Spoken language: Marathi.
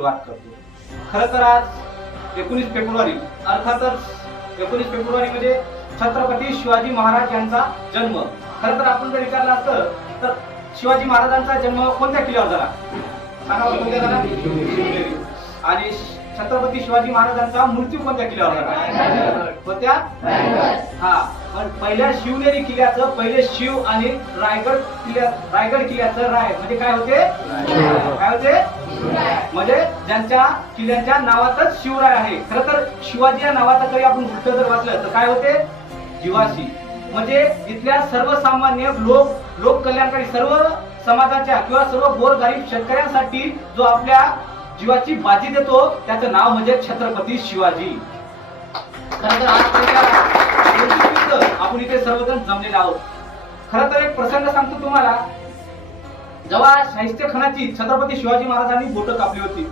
सुरुवात करतो. खरं तर आज 19 फेब्रुवारी अर्थातच 19 फेब्रुवारी म्हणजे छत्रपती शिवाजी महाराज यांचा जन्म. खरं तर आपण जर विचारलं असतं तर शिवाजी महाराजांचा जन्म कोणत्या किल्ल्यावर झाला सांगा बरं, कोणत्या झाला? शिवनेरी. आणि छत्रपती शिवाजी महाराजांचा मृत्यू कोणत्या किल्ल्यावर झाला? कोणत्या? हा, पण पहिल्या शिवनेरी किल्ल्याचं पहिले शिव आणि रायगड किल्ल्याचं राय म्हणजे काय होते? काय होते? म्हणजे ज्यांच्या किल्ल्याच्या नावातच शिवराय आहे. खरं तर शिवाजी या नावाचा जरी आपण उलट जर वाचलं तर काय होते? जीवाशी. म्हणजे इथल्या सर्वसामान्य लोक कल्याणकारी सर्व समाजाच्या किंवा सर्व गोरगरीब शेतकऱ्यांसाठी जो आपल्या जीवाची बाजी देतो त्याचं नाव म्हणजे छत्रपती शिवाजी. खरं तर आज आपण इथे सर्वजण जमलेले आहोत. खरं तर एक प्रसंग सांगतो तुम्हाला. जेव्हा शाहिस्ते खानाची छत्रपती शिवाजी महाराजांनी बोटं कापली होती